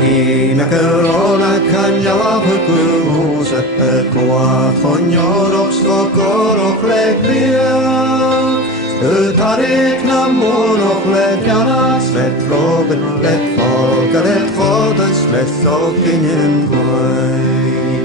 Hina corona canjala pukusa Kwa fonjoroks kokorok leklia Tarik namon och läkarna slätt frågan, lätt folka, lätt skåda, slätt såkingen kvöj.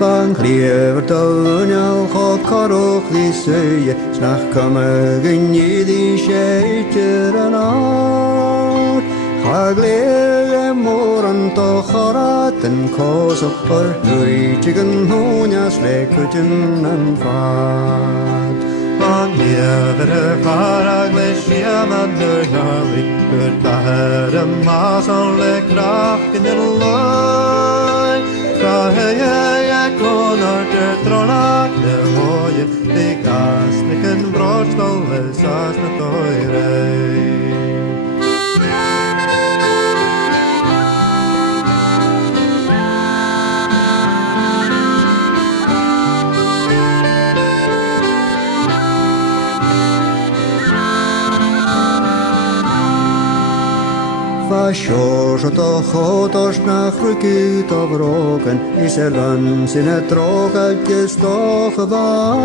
Van klevert och njal, chockar och lissöje, snacka mögen i de tjejter art. Chaglere morgon to choraten kos och för höjtigen honja släkutjen en fart. Man lever para glesia man dörjali Kurtahre masan le kraken en loj Kraheje konar ter tronak ne hoje Digasniken vrotstolle sasne toire Sjors och chotos nach rykit av råken I sällan sina tråkades doch var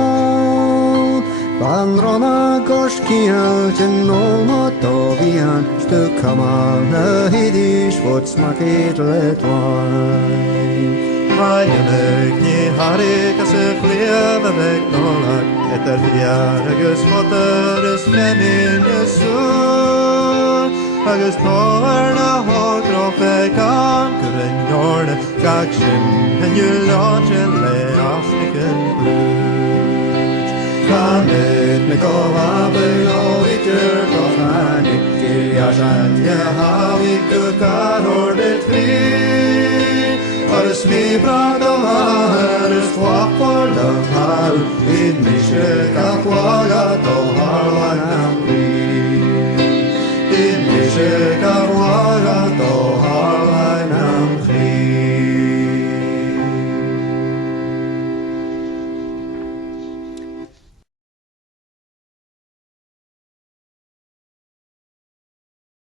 Vandrorna gorskielten olmat och vian Stück kamane hidish vårt smakit lätt wine Meine mögni harika se fleva väg nolak Etter fjärdegus moteres femin jesur Agus tårna har kroppe kankuren gjorde Gaksjen en julåtjen le aftiken blut Kan ut med kova bøy og vikker kofan Ikke jasjan je har ikke karordet fri Ares mi brad og hares tvak for dem har Vid misje kakvaga to